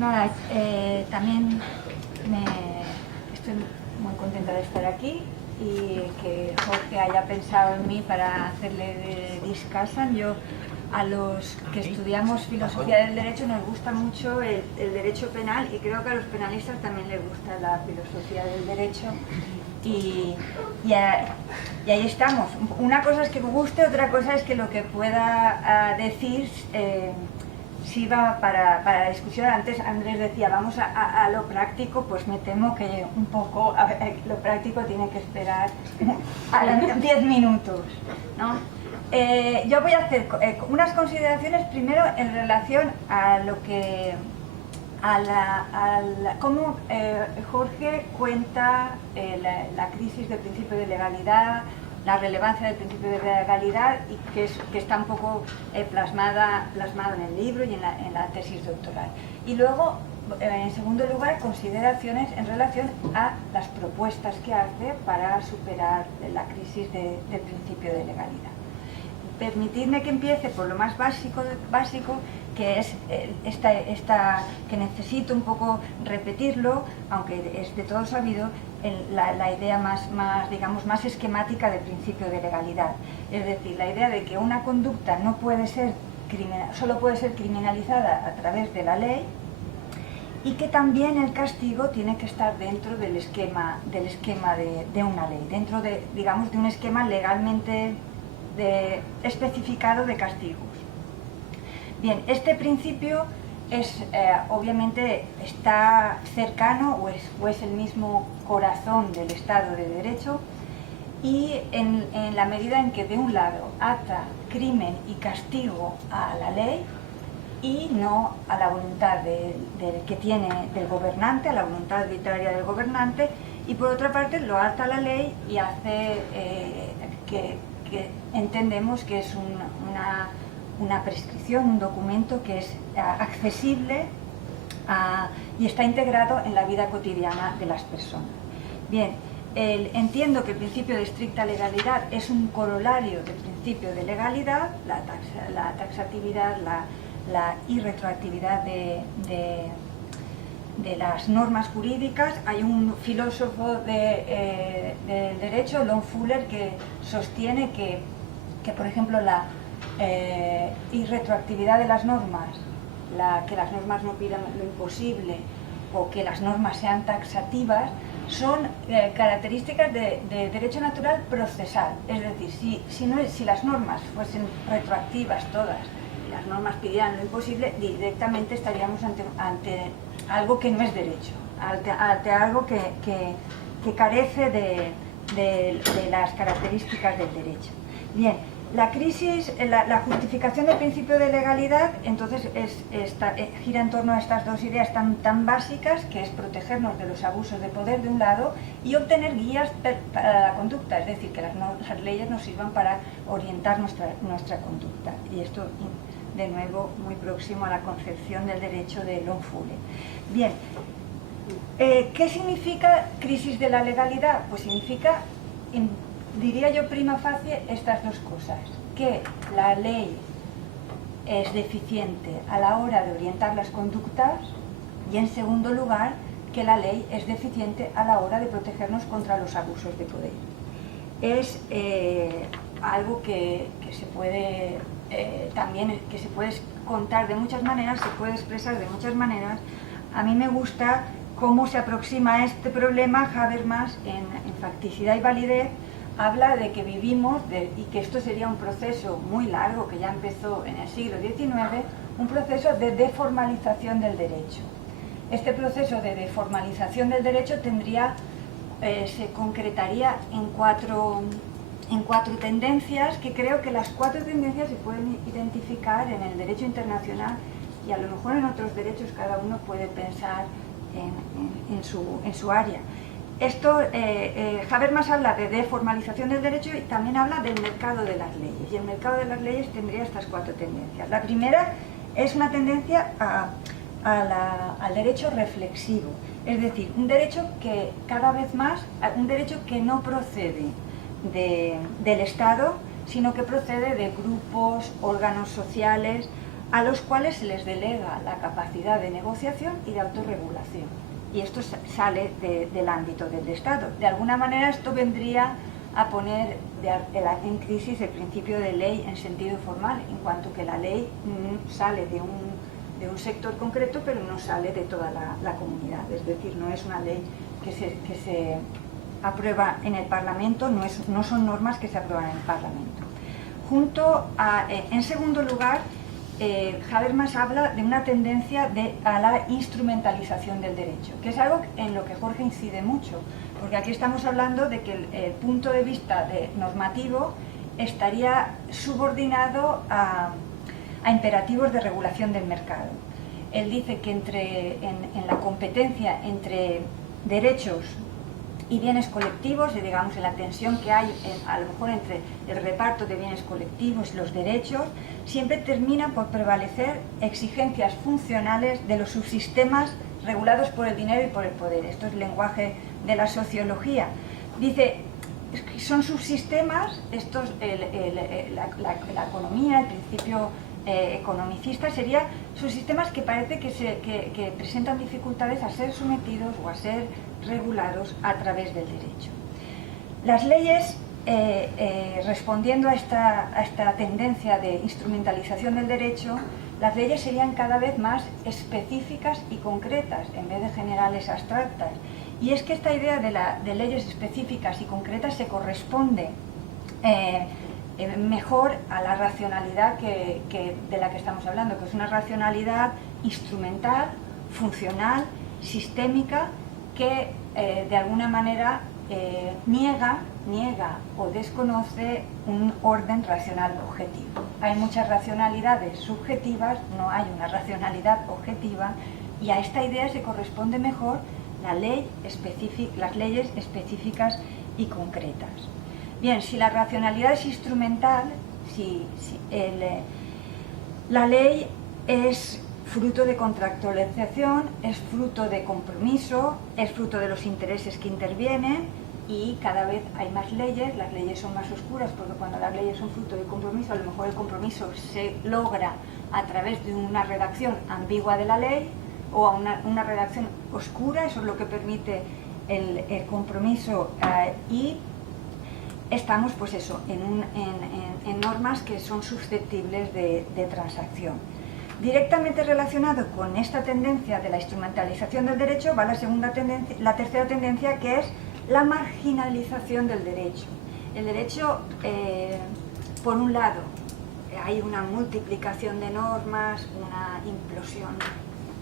Nada, también estoy muy contenta de estar aquí y que Jorge haya pensado en mí para hacerle de discasan. Yo, a los que estudiamos filosofía del derecho, nos gusta mucho el derecho penal, y creo que a los penalistas también les gusta la filosofía del derecho. Y ahí estamos. Una cosa es que me guste, otra cosa es que lo que pueda decir sirva para la discusión. Antes Andrés decía, vamos a lo práctico, pues me temo que un poco lo práctico tiene que esperar a 10 minutos, ¿no? Yo voy a hacer unas consideraciones primero en relación a lo que cómo Jorge cuenta la crisis del principio de legalidad, la relevancia del principio de legalidad, y que está un poco plasmado en el libro y en la tesis doctoral. Y luego, en segundo lugar, consideraciones en relación a las propuestas que hace para superar la crisis del principio de legalidad. Permitidme que empiece por lo más básico, que es que necesito un poco repetirlo, aunque es de todo sabido, la idea digamos, más esquemática del principio de legalidad. Es decir, la idea de que una conducta no puede ser solo puede ser criminalizada a través de la ley, y que también el castigo tiene que estar dentro del esquema de una ley, dentro de, digamos, de un esquema legalmente especificado de castigos. Bien, este principio obviamente está cercano o es el mismo corazón del Estado de Derecho, y en la medida en que de un lado ata crimen y castigo a la ley y no a la voluntad que tiene del gobernante, a la voluntad arbitraria del gobernante, y por otra parte lo ata a la ley y hace que entendemos que es una prescripción, un documento que es accesible y está integrado en la vida cotidiana de las personas. Bien, entiendo que el principio de estricta legalidad es un corolario del principio de legalidad, la taxatividad, la irretroactividad de las normas jurídicas. Hay un filósofo del derecho, Lon Fuller, que sostiene que por ejemplo, la irretroactividad de las normas, que las normas no pidan lo imposible o que las normas sean taxativas, son características de derecho natural procesal. Es decir, si las normas fuesen retroactivas todas, y las normas pidieran lo imposible, directamente estaríamos ante algo que no es derecho, ante algo que carece de las características del derecho. Bien, la crisis, la justificación del principio de legalidad, entonces gira en torno a estas dos ideas tan básicas, que es protegernos de los abusos de poder de un lado y obtener guías para la conducta, es decir, que las leyes nos sirvan para orientar nuestra conducta. Y esto, de nuevo, muy próximo a la concepción del derecho de Lon Fuller. Bien, ¿qué significa crisis de la legalidad? Pues significa, diría yo prima facie, estas dos cosas: que la ley es deficiente a la hora de orientar las conductas, y en segundo lugar, que la ley es deficiente a la hora de protegernos contra los abusos de poder. Es algo que se puede que se puede contar de muchas maneras, se puede expresar de muchas maneras. A mí me gusta cómo se aproxima a este problema Habermas en Facticidad y Validez. Habla de que vivimos, y que esto sería un proceso muy largo que ya empezó en el siglo XIX, un proceso de deformalización del derecho. Este proceso de deformalización del derecho se concretaría en cuatro tendencias, que creo que las cuatro tendencias se pueden identificar en el derecho internacional, y a lo mejor en otros derechos cada uno puede pensar en su área. Habermas habla de deformalización del derecho y también habla del mercado de las leyes, y el mercado de las leyes tendría estas cuatro tendencias. La primera es una tendencia al derecho reflexivo, es decir, un derecho que cada vez más, un derecho que no procede del Estado, sino que procede de grupos, órganos sociales, a los cuales se les delega la capacidad de negociación y de autorregulación. Y esto sale del ámbito del Estado. De alguna manera esto vendría a poner en crisis el principio de ley en sentido formal, en cuanto que la ley sale de un sector concreto, pero no sale de toda la comunidad. Es decir, no es una ley que se aprueba en el Parlamento, no son normas que se aprueban en el Parlamento. En segundo lugar, Habermas habla de una tendencia a la instrumentalización del derecho, que es algo en lo que Jorge incide mucho, porque aquí estamos hablando de que el punto de vista normativo estaría subordinado a imperativos de regulación del mercado. Él dice que en la competencia entre derechos y bienes colectivos, y digamos en la tensión que hay a lo mejor entre el reparto de bienes colectivos y los derechos, siempre termina por prevalecer exigencias funcionales de los subsistemas regulados por el dinero y por el poder. Esto es el lenguaje de la sociología. Dice, son subsistemas, la economía, el principio economicista sería subsistemas que parece que presentan dificultades a ser sometidos o a ser regulados a través del derecho. Las leyes, respondiendo a esta tendencia de instrumentalización del derecho, las leyes serían cada vez más específicas y concretas en vez de generales abstractas. Y es que esta idea de leyes específicas y concretas se corresponde mejor a la racionalidad de la que estamos hablando, que es una racionalidad instrumental, funcional, sistémica, que de alguna manera niega o desconoce un orden racional objetivo. Hay muchas racionalidades subjetivas, no hay una racionalidad objetiva, y a esta idea se corresponde mejor las leyes específicas y concretas. Bien, si la racionalidad es instrumental, la ley es fruto de contractualización, es fruto de compromiso, es fruto de los intereses que intervienen, y cada vez hay más leyes, las leyes son más oscuras, porque cuando las leyes son fruto de compromiso, a lo mejor el compromiso se logra a través de una redacción ambigua de la ley, o a una redacción oscura, eso es lo que permite el compromiso, y estamos pues eso, en normas que son susceptibles de transacción. Directamente relacionado con esta tendencia de la instrumentalización del derecho va la tercera tendencia, que es la marginalización del derecho. El derecho, por un lado, hay una multiplicación de normas, una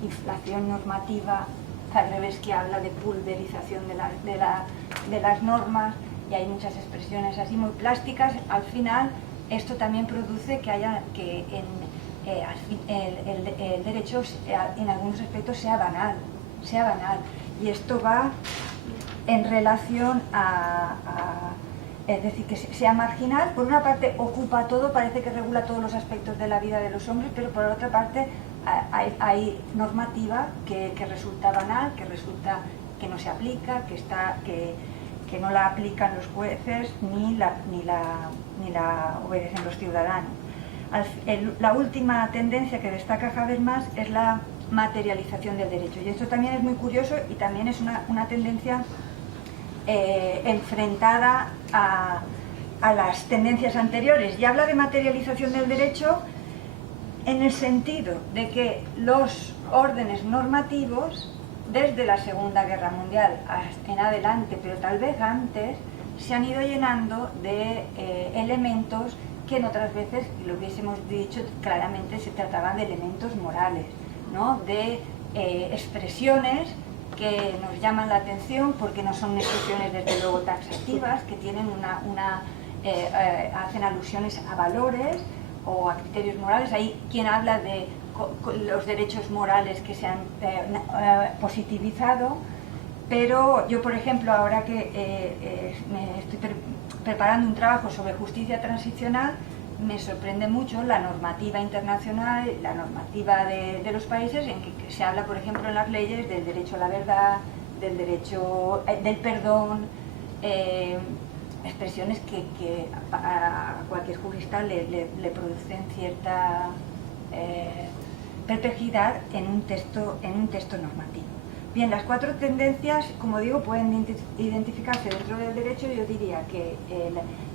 inflación normativa, al revés, que habla de pulverización de las normas, y hay muchas expresiones así muy plásticas. Al final, esto también produce que el derecho en algunos aspectos sea banal, y esto va en relación es decir, que sea marginal. Por una parte ocupa todo, parece que regula todos los aspectos de la vida de los hombres, pero por otra parte hay normativa que resulta banal, que no se aplica, que no la aplican los jueces ni la obedecen los ciudadanos. La última tendencia que destaca Habermas es la materialización del derecho, y esto también es muy curioso, y también es una tendencia enfrentada a las tendencias anteriores, y habla de materialización del derecho en el sentido de que los órdenes normativos, desde la Segunda Guerra Mundial en adelante, pero tal vez antes, se han ido llenando de elementos que en otras veces, lo hubiésemos dicho claramente, se trataban de elementos morales, ¿no? De expresiones que nos llaman la atención porque no son expresiones desde luego taxativas, que tienen hacen alusiones a valores o a criterios morales. Hay quien habla de los derechos morales que se han positivizado, pero yo, por ejemplo, ahora que me estoy preparando un trabajo sobre justicia transicional, me sorprende mucho la normativa internacional, la normativa de los países, en que se habla, por ejemplo, en las leyes del derecho a la verdad, del derecho del perdón, expresiones que a cualquier jurista le producen perplejidad en un texto normativo. Bien, las 4 tendencias, como digo, pueden identificarse dentro del derecho. Yo diría que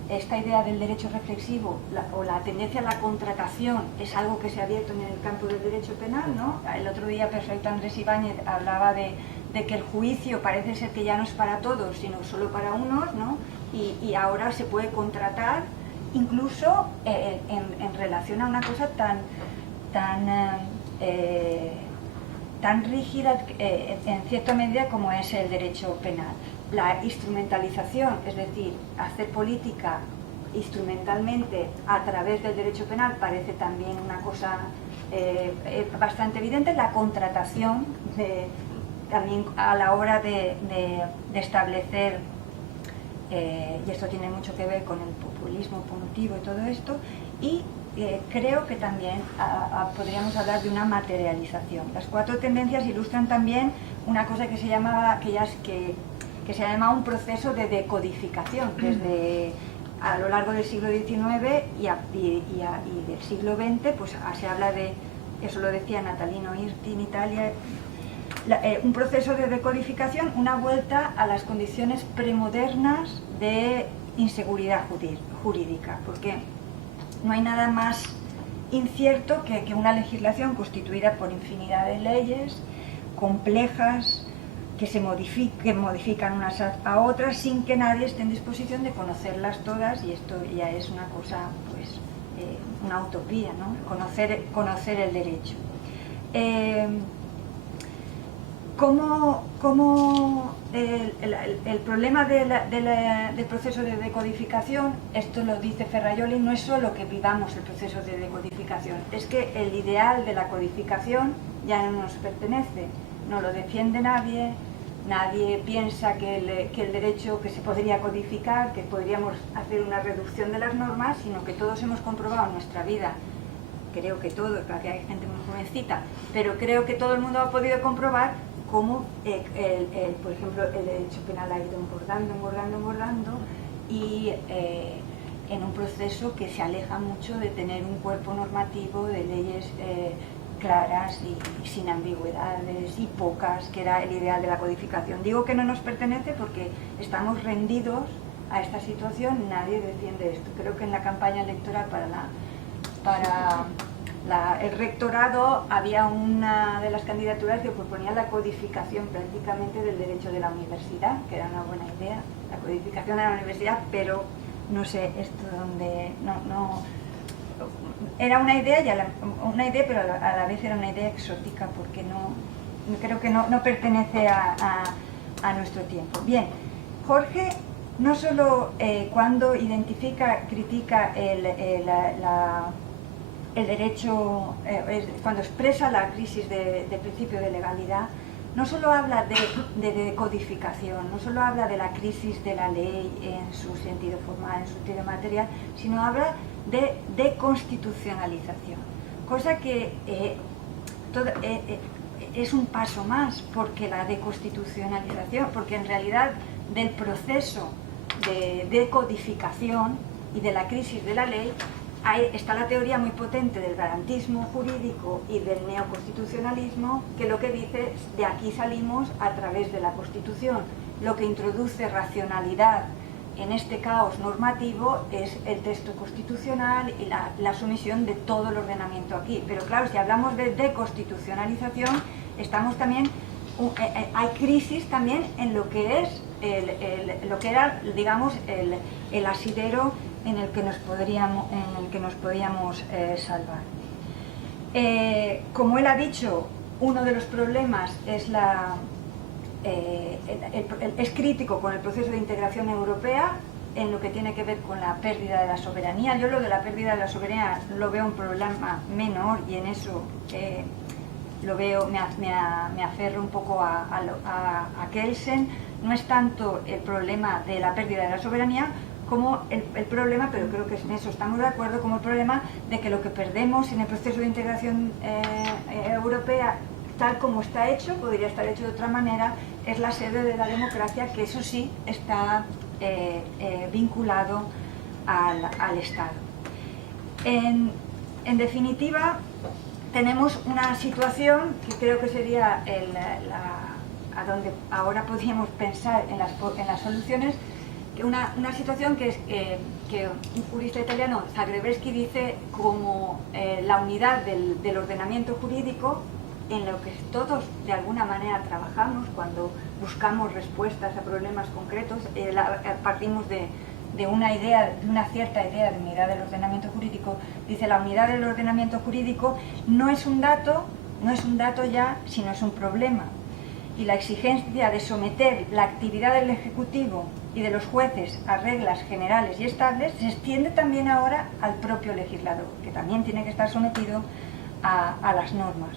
esta idea del derecho reflexivo o la tendencia a la contratación es algo que se ha abierto en el campo del derecho penal, ¿no? El otro día, perfecto, Andrés Ibáñez hablaba de que el juicio parece ser que ya no es para todos, sino solo para unos, ¿no? Y ahora se puede contratar incluso en relación a una cosa tan rígida en cierta medida como es el derecho penal. La instrumentalización, es decir, hacer política instrumentalmente a través del derecho penal, parece también una cosa bastante evidente. La contratación también a la hora de establecer, y esto tiene mucho que ver con el populismo punitivo y todo esto, y creo que también podríamos hablar de una materialización. Las 4 tendencias ilustran también una cosa que se llama un proceso de decodificación desde a lo largo del siglo XIX y del siglo XX. Pues se habla de, eso lo decía Natalino Irti en Italia, un proceso de decodificación, una vuelta a las condiciones premodernas de inseguridad jurídica, porque no hay nada más incierto que una legislación constituida por infinidad de leyes complejas que modifican unas a otras sin que nadie esté en disposición de conocerlas todas, y esto ya es una cosa, pues, una utopía, ¿no? Conocer el derecho. ¿Cómo el problema del proceso de decodificación, esto lo dice Ferrajoli, no es solo que vivamos el proceso de decodificación, es que el ideal de la codificación ya no nos pertenece, no lo defiende nadie piensa que el derecho que se podría codificar, que podríamos hacer una reducción de las normas, sino que todos hemos comprobado en nuestra vida, creo que todos, porque hay gente muy jovencita, pero creo que todo el mundo ha podido comprobar cómo, por ejemplo, el derecho penal ha ido engordando y en un proceso que se aleja mucho de tener un cuerpo normativo de leyes claras y sin ambigüedades y pocas, que era el ideal de la codificación. Digo que no nos pertenece porque estamos rendidos a esta situación, nadie defiende esto. Creo que en la campaña electoral para el rectorado había una de las candidaturas que proponía la codificación prácticamente del derecho de la universidad, que era una buena idea, la codificación de la universidad, pero no sé, esto donde era una idea, pero a la vez era una idea exótica, porque creo que no pertenece a nuestro tiempo. Bien, Jorge no solo cuando critica el derecho, cuando expresa la crisis de principio de legalidad, no solo habla de decodificación, no solo habla de la crisis de la ley en su sentido formal, en su sentido material, sino habla de deconstitucionalización, cosa que es un paso más, porque la deconstitucionalización, porque en realidad del proceso de decodificación y de la crisis de la ley está la teoría muy potente del garantismo jurídico y del neoconstitucionalismo, que lo que dice es: de aquí salimos a través de la Constitución. Lo que introduce racionalidad en este caos normativo es el texto constitucional y la sumisión de todo el ordenamiento aquí. Pero claro, si hablamos de deconstitucionalización, estamos también, hay crisis también en lo que es lo que era, digamos, el asidero en el que nos podíamos salvar. Como él ha dicho, uno de los problemas es es crítico con el proceso de integración europea en lo que tiene que ver con la pérdida de la soberanía. Yo lo de la pérdida de la soberanía lo veo un problema menor, y en eso me aferro un poco a Kelsen. No es tanto el problema de la pérdida de la soberanía como el problema, pero creo que en eso estamos de acuerdo, como el problema de que lo que perdemos en el proceso de integración europea, tal como está hecho, podría estar hecho de otra manera, es la sede de la democracia, que eso sí está vinculado al Estado. En definitiva, tenemos una situación que creo que sería a donde ahora podríamos pensar en las soluciones, que una situación que es que un jurista italiano, Zagrebelsky, dice como la unidad del ordenamiento jurídico en lo que todos de alguna manera trabajamos cuando buscamos respuestas a problemas concretos. Partimos de una idea, de una cierta idea de unidad del ordenamiento jurídico. Dice, la unidad del ordenamiento jurídico no es un dato ya, sino es un problema. Y la exigencia de someter la actividad del Ejecutivo y de los jueces a reglas generales y estables se extiende también ahora al propio legislador, que también tiene que estar sometido a las normas.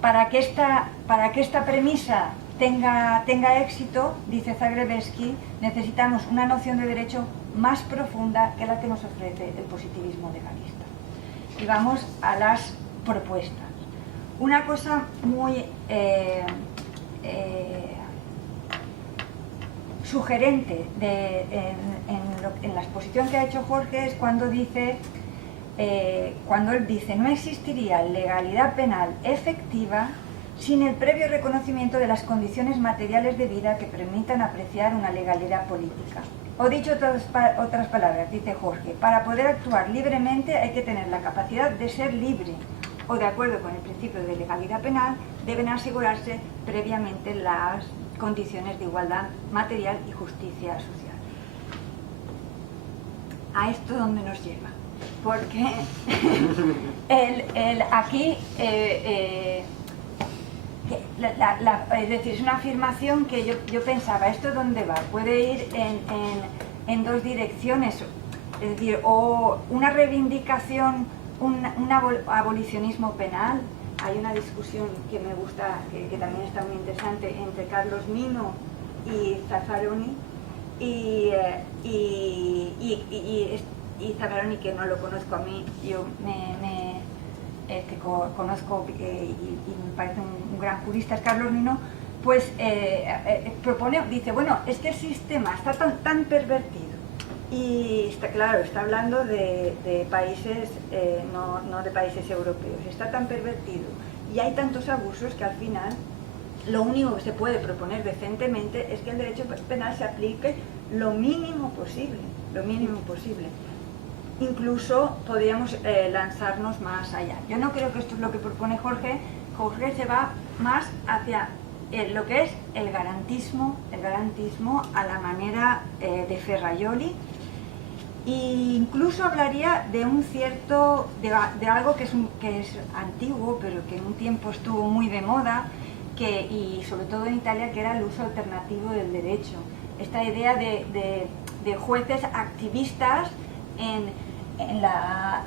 Para que esta premisa tenga éxito, dice Zagrebelsky, necesitamos una noción de derecho más profunda que la que nos ofrece el positivismo legalista. Y vamos a las propuestas. Una cosa muy sugerente en la exposición que ha hecho Jorge es cuando dice, cuando él dice, no existiría legalidad penal efectiva sin el previo reconocimiento de las condiciones materiales de vida que permitan apreciar una legalidad política. O dicho otras palabras, dice Jorge, para poder actuar libremente hay que tener la capacidad de ser libre, o de acuerdo con el principio de legalidad penal, deben asegurarse previamente las condiciones de igualdad material y justicia social. ¿A esto dónde nos lleva? Porque aquí, es decir, es una afirmación que yo pensaba, ¿esto dónde va? Puede ir en dos direcciones, es decir, o una reivindicación, un abolicionismo penal. Hay una discusión que me gusta, que también está muy interesante, entre Carlos Nino y Zaffaroni, y Zaffaroni, que no lo conozco a mí, yo que conozco y me parece un gran jurista, es Carlos Nino, pues dice, bueno, es que el sistema está tan pervertido, y está claro, está hablando de países, no de países europeos, está tan pervertido y hay tantos abusos que al final lo único que se puede proponer decentemente es que el derecho penal se aplique lo mínimo posible, lo mínimo posible. Incluso podríamos lanzarnos más allá. Yo no creo que esto es lo que propone Jorge. Jorge se va más hacia lo que es el garantismo a la manera de Ferraioli, e incluso hablaría de un cierto, de algo que es antiguo, pero que en un tiempo estuvo muy de moda, y sobre todo en Italia, que era el uso alternativo del derecho. Esta idea de jueces activistas en la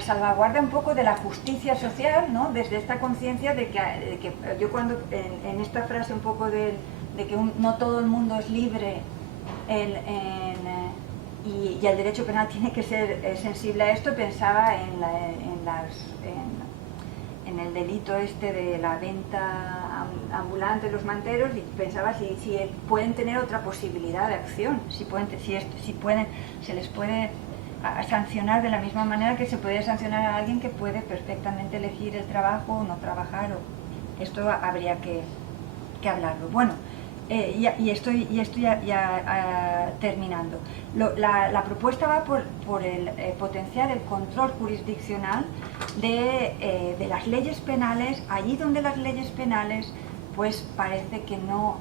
salvaguarda un poco de la justicia social, ¿no? Desde esta conciencia de que yo cuando, en esta frase un poco de que no todo el mundo es libre y el derecho penal tiene que ser sensible a esto, pensaba en el delito este de la venta ambulante, los manteros, y pensaba si pueden tener otra posibilidad de acción, se les puede sancionar de la misma manera que se puede sancionar a alguien que puede perfectamente elegir el trabajo o no trabajar. Esto habría que hablarlo. Bueno, y estoy ya terminando. La propuesta va por el potenciar el control jurisdiccional de las leyes penales, allí donde las leyes penales pues parece que no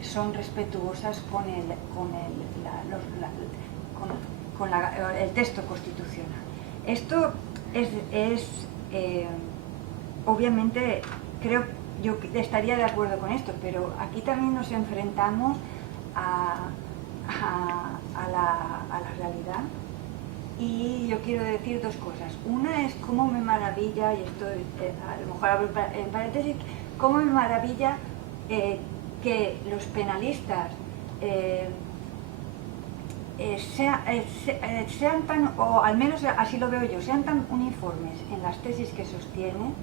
son respetuosas con el texto constitucional. Esto es obviamente, yo estaría de acuerdo con esto, pero aquí también nos enfrentamos a la realidad, y yo quiero decir dos cosas. Una es cómo me maravilla, y esto a lo mejor abro en paréntesis, cómo me maravilla que los penalistas sean tan, o al menos así lo veo yo, sean tan uniformes en las tesis que sostienen,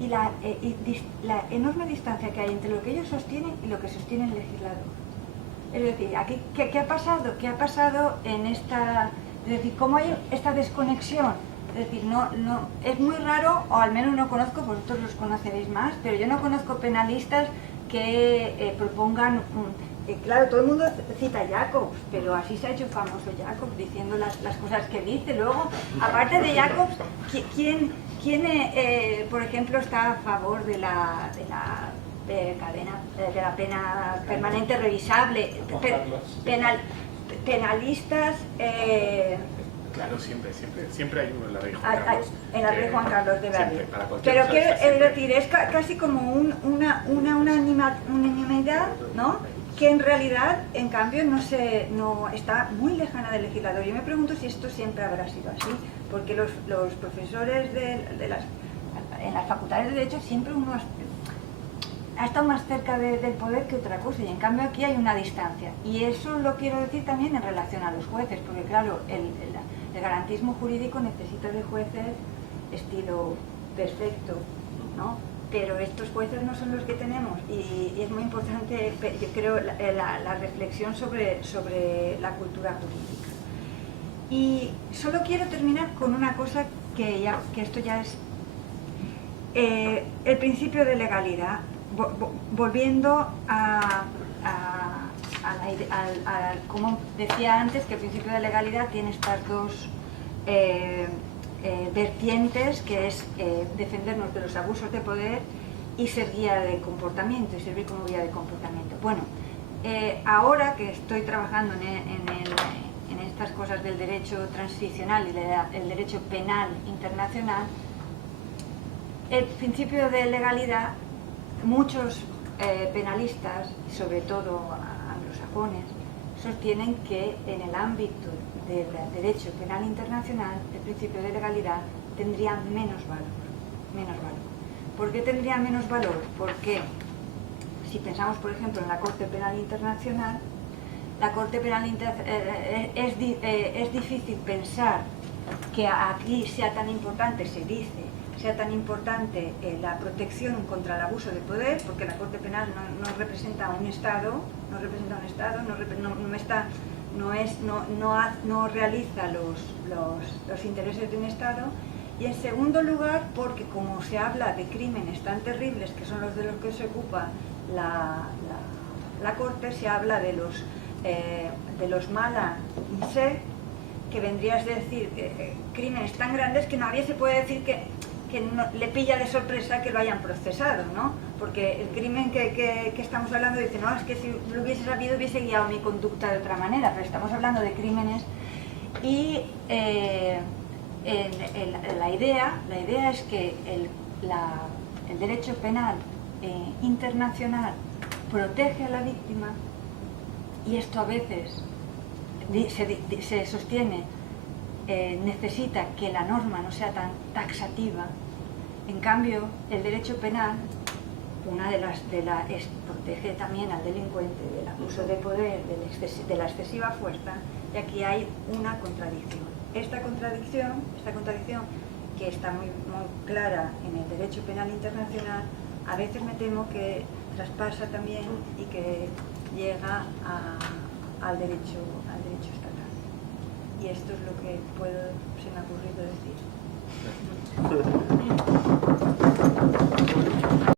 y la enorme distancia que hay entre lo que ellos sostienen y lo que sostiene el legislador. Es decir, aquí, ¿qué ha pasado? ¿Qué ha pasado en esta...? Es decir, ¿cómo hay esta desconexión Es decir, es muy raro, o al menos no conozco, vosotros los conoceréis más, pero yo no conozco penalistas que propongan... claro, todo el mundo cita a Jacobs, pero así se ha hecho famoso Jacobs, diciendo las cosas que dice. Luego, aparte de Jacobs, ¿quién por ejemplo, está a favor de la pena permanente revisable? Penalistas... Claro, siempre hay uno en la ley Juan Carlos. En la ley Juan Carlos debe haber. Pero es decir, es casi como una unanimidad, ¿no? Que en realidad, en cambio, no está muy lejana del legislador. Yo me pregunto si esto siempre habrá sido así, porque los profesores en las facultades de Derecho siempre uno ha estado más cerca del poder que otra cosa, y en cambio aquí hay una distancia. Y eso lo quiero decir también en relación a los jueces, porque claro, el garantismo jurídico necesita de jueces estilo perfecto, ¿no? Pero estos jueces no son los que tenemos, y es muy importante, yo creo, la reflexión sobre la cultura jurídica. Y solo quiero terminar con una cosa que esto ya es el principio de legalidad, volviendo como decía antes, que el principio de legalidad tiene estas dos vertientes, que es defendernos de los abusos de poder y ser guía de comportamiento, y servir como guía de comportamiento. Bueno, ahora que estoy trabajando en estas cosas del derecho transicional y el derecho penal internacional, el principio de legalidad, muchos penalistas, sobre todo anglosajones, sostienen que en el ámbito del derecho penal internacional el principio de legalidad tendría menos valor. ¿Por qué tendría menos valor? Porque si pensamos, por ejemplo, en la Corte Penal Internacional, la Corte Penal es difícil pensar que aquí sea tan importante, sea tan importante la protección contra el abuso de poder, porque la Corte Penal no representa a un Estado, no realiza los intereses de un Estado. Y en segundo lugar, porque como se habla de crímenes tan terribles, que son los de los que se ocupa la Corte, se habla de los mala in se, que vendría a decir crímenes tan grandes que nadie se puede decir que no, le pilla de sorpresa que lo hayan procesado, ¿no? Porque el crimen que estamos hablando dice, no, es que si lo hubiese sabido hubiese guiado mi conducta de otra manera, pero estamos hablando de crímenes y la idea es que el derecho penal internacional protege a la víctima, y esto a veces se sostiene, necesita que la norma no sea tan taxativa. En cambio, el derecho penal, protege también al delincuente del abuso de poder, de la excesiva fuerza, y aquí hay una contradicción. Esta contradicción que está muy clara en el derecho penal internacional, a veces me temo que traspasa también y que llega al derecho estatal. Y esto es lo que se me ha ocurrido decir.